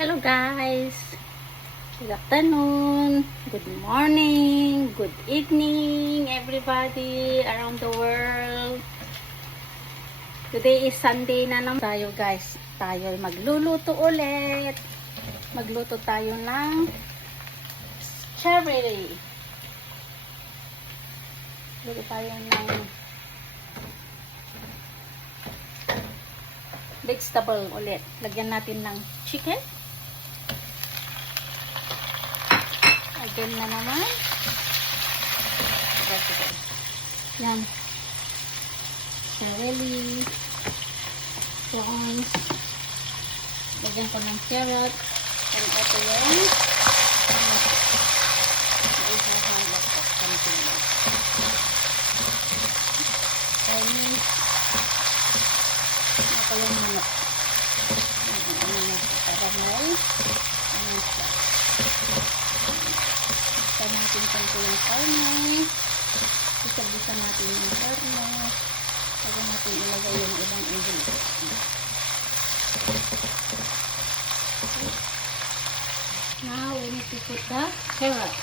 Hello guys! Good afternoon, good morning, good evening everybody around the world. Today is Sunday na naman tayo guys. Tayo ay magluluto ulit. Magluto tayo ng cherry. Luto tayo ng vegetable ulit. Lagyan natin ng chicken. Again na naman. Yan. Celery. Prawns. Lagyan ko ng carrot. And ito yung isahanap ko. Something like Chinese. Ito yung manok. Caramel. Isa natin kanto yung karne. Isa-bisa natin yung karne. Saka natin ilagay yung ibang ingredients. Now, we need to put the carrot.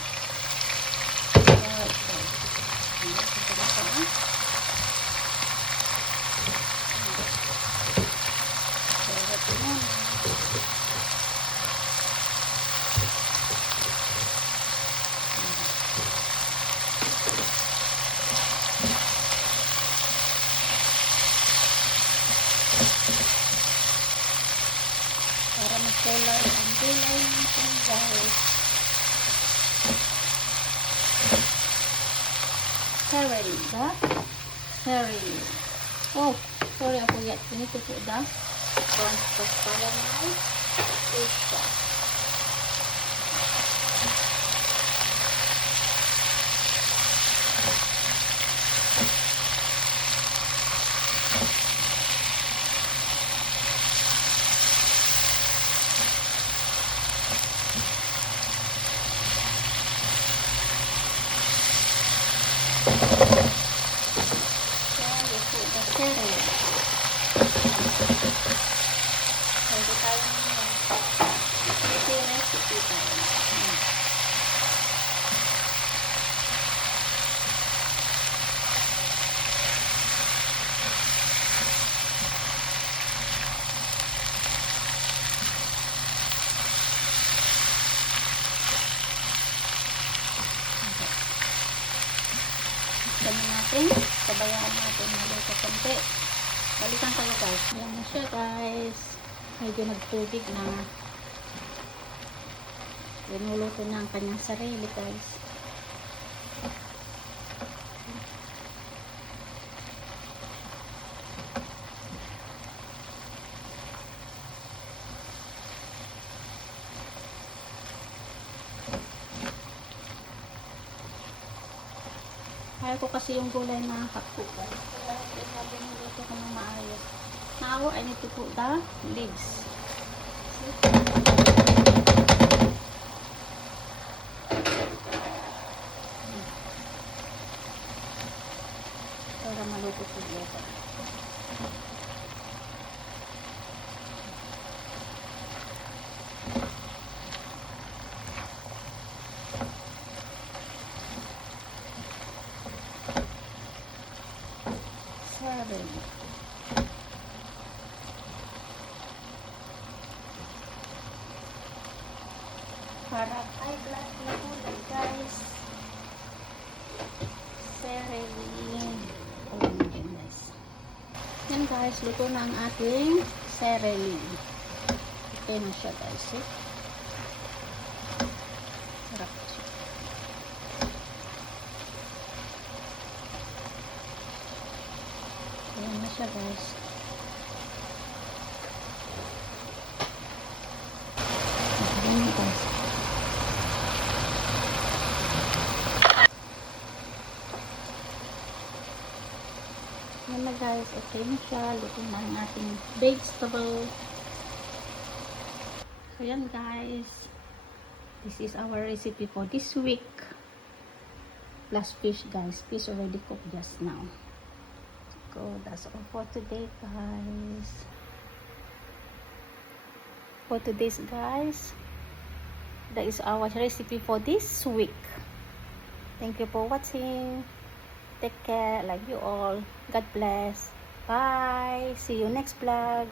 Para mag-color ang gulay natin guys. Celery, ba? Celery. Oh, sorry, I forget. We need to put the prawns for caramel. Pizza. Sabayan natin maluto konti. Balikan tayo guys. Ayan na siya guys. Medyo nagtubig na. Linuluto na ang kanyang sarili guys. Kaya ko kasi yung gulay na hakpo guys. Kaya sabi niluto ko ng maayos. Now, I need to put the leaves. Para maluto ko dito. Para high blood na kulay guys. Celery. Oh my goodness. Yan guys, luto na ang ating celery. Okay na siya guys. Sarap siya. Yan na siya guys. Yan na guys. Yan na guys, okay na siya. Luto na ang ating vegetable. So yan guys. This is our recipe for this week. Plus fish guys. Fish already cooked just now. So that's all for today guys. for today's guys. That is our recipe for this week. Thank you for watching. Take care. Love you all. God bless. Bye. See you next vlog.